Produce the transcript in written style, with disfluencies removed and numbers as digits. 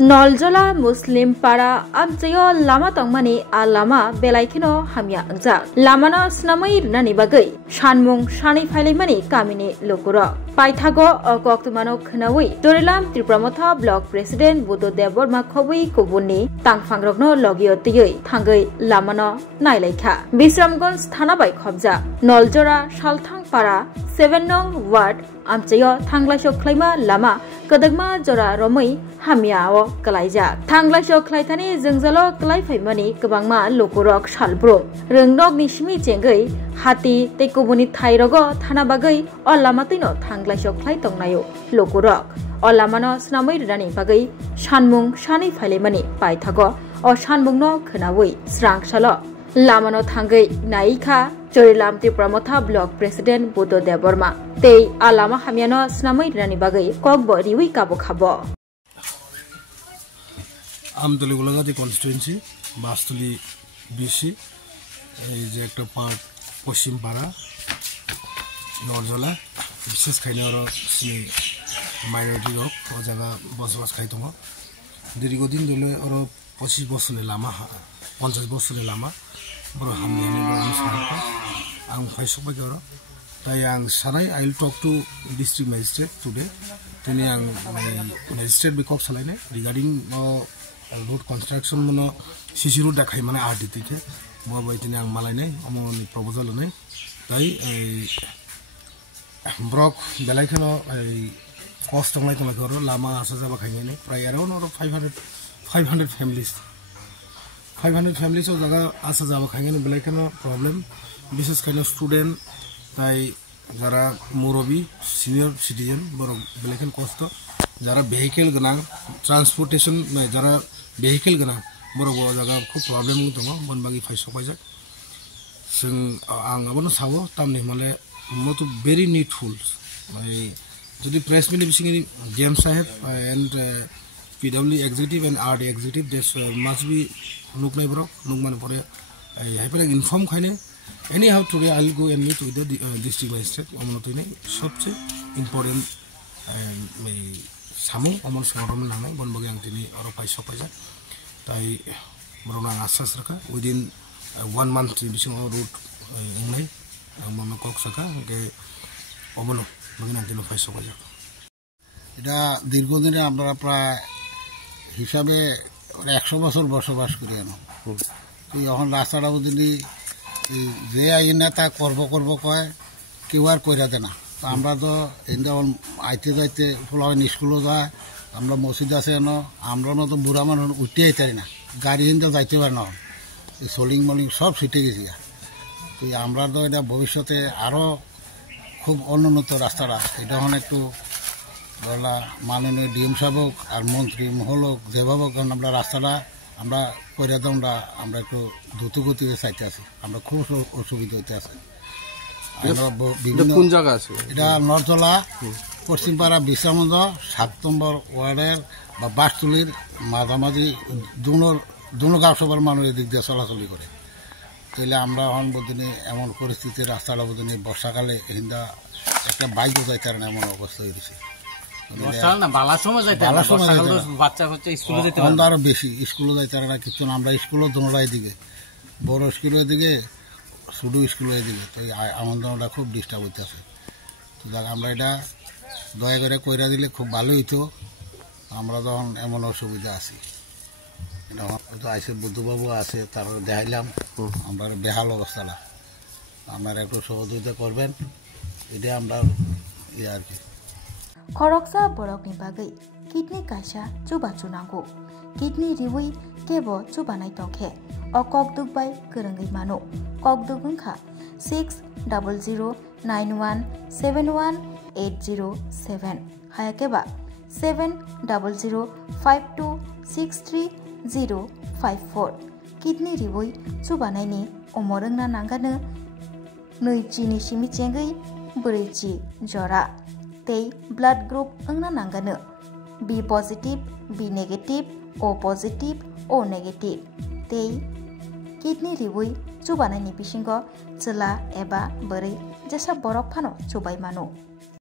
नलजला मुस्लिम पारा आमचयो लामा तंगमानि आ लामा बेलाइखिनो हामिया अंगजा लामानो स्नामै रुनानि बागै सानमुं सानै फाइलाइमानि गामिनि लोगुरो पाइथागो अकक्तमानो खनावै दरिलाम त्रिपुरामथा ब्लक प्रेसिडेंट बुद्धदेव बर्मा खबै गुबुननि तांफांग्रगनो लगियो तयै थांगै लामानो नायलाइखा बिश्रामगंज थाना बाय खबजा नलजरा सालथां पारा 7 नং वार्ड आमचयो थांग्लासो खलाइमा लामा कदगमा जरा रमै हामियाओ कलाइजा थांग्लासो खलाइथानि जोंजालो कलाइफाइमानि गोबांमा लोगुरक सालब्रुम रोंनग निसिमि जेंगै हाति तेकुबुनि थाइरगो थाना बागै अ लामातैनो थांग्लासो खलाइ तंनायो लोगुरक अ लामानो स्नामै रुनानि बागै सानमुं सानै फाइलाइमानि पाइथागो अ सानमुंनो खोनावै स्रांसालो लामानो थांगै नायिखा जरिलाम त्रिपुरामथा ब्लक प्रेसिडेंट बुद्धदेव बर्मा तै आ लामा हामियानो स्नामै रुनानि बागै ककबो रिवै काबो खाबो আমতলি গোলাঘাটি কনস্টিটুয়েন্সি বাসতলি বিসি এই যে একটা পার্ট পশ্চিম পাড়া নরজলা বিশেষ খাইনি আর মাইনরিটি রক ও জায়গা বসবাস খাইতো দীর্ঘদিন ধরে আর 25 বছরের লামা 50 বছরের লামা বড় হামিয়ানি आं फायसबाय गरो ताई आं सानाय I will talk to district magistrate today तने आं मैजिस्ट्रेट बिकॉक सलाइने रिगार्डिंग रोड कंस्ट्रक्शन मनो सीसी रोड देखाय माने आरडीटी के म बायदिने आं मालायने अमनि प्रपोजल नै ताई ब्रक बेलायखनो कस्ट दंलाय तमाय गरो लामा आसा जाबा खायने प्राय अराउंड 500 फैमिलीज और जगह आसा जाबा खायने बेलायखनो प्रॉब्लम विशेष खायनो स्टूडेंट ताई जरा मुरबी सीनियर सिटीजन बर बेलेखन कस्ट जरा वेहिकल गना ट्रांसपोर्टेशन जरा वेहिकल गना बर जगह खूब प्रॉब्लम दङ बनबागि फायसबाय जों आं आबनो सावो तामनि माले मत वेरी नीडफुल जुदि प्रेस मिनि बिसिनि जेम साहेब and PW executive and RD executive this must be look नाय ब्रो लुक माने परे हाइपे इनफॉर्म खायने anyhow today I'll go and meet with the district magistrate अमनतैने सबसे इम्पोर्टेन्ट सामु अमन संगरम नांनाय बनबगे आं दिनै आरो फायसबाय ताई बरना आसास रखा विदिन 1 month बिसिङाव रुट इंनाय आं मामा कक सका के अमन बगिना दिनै फायसबाय এটা দীর্ঘদিনে আমরা প্রায় হিসাবে 100 বছর বসবাস করি এখন রাস্তাটা যদি যে আইনে তা করবো কয় কেউ আর কইরা দেয় না আমরা তো যেমন আইতে যাইতে ফুলাইন স্কুলও যায় আমরা মসজিদ আছে আমরা তো বুড়া মানুষ উঠতে যাই না গাড়ি হিন্দে যাইতে পারে না এই সোলিং মলিং সব ছিটে গেছি তো আমরা তো এটা ভবিষ্যতে আরও খুব অনুন্নত রাস্তাটা এটা এখন একটু মাননীয় ডিএম সাহেব আর মন্ত্রী মহলক যেভাবে আমরা রাস্তাটা আমরা কইরা দমরা আমরা একটু দ্রুত গতিতে চাইতে আছি আমরা খুব অসুবিধা হইতে আছে কোন জায়গা আছে এটা নরজলা পশ্চিমপাড়া বিশ্রামন্দ 7 নম্বর ওয়ার্ডের বা বাসতুলির মাঝামাঝি দুনো গাঁও সবার মানুষ এদিক দিয়ে চলাচলি করে তাইলে আমরা এখন বদিনে এমন পরিস্থিতি রাস্তাটা বদিনে বর্ষাকালে হিন্দা একটা বাইকও যাইতে না এমন অবস্থা হয়েছে আরো বেশি স্কুলে যাইতে না কিছু আমরা স্কুলও দোনোটাই দিকে বড় স্কুলের দিকে ছোট স্কুলের দিকে তো আমাদের খুব ডিস্টার্ব হইতে আছে তো দেখ আমরা এটা দয়া করে কইরা দিলে খুব ভালো হইতো আমরা যখন এমন অসুবিধা আছি হয়তো আইসে বুদ্ধবাবু আছে তার দেখাইলাম আমরা বেহাল অবস্থাটা আপনারা একটু সহযোগিতা করবেন এটা আমরা ইয়ে আর কি खरकसा बरकनि बागै किडनी कायसा चुबा चुनांगौ किडनी रिवै केबो चुबानाय तंखे अ ककदुगबाय गोरोङै मानो ककदुगुंखा 6091717807 हायाकेबा 7005263054 किडनी रिवै चुबानायनि अमरंना नांगानो नैजिनि सिमिचेंगै ब्रैजि जरा तै ब्लड ग्रुप अंगना नांगानो B positive B negative O positive O negative तै किडनी रिवै चुबानायनि बिसिंगो चला एबा बोरै जेसा बरफ फानो चुबाय मानो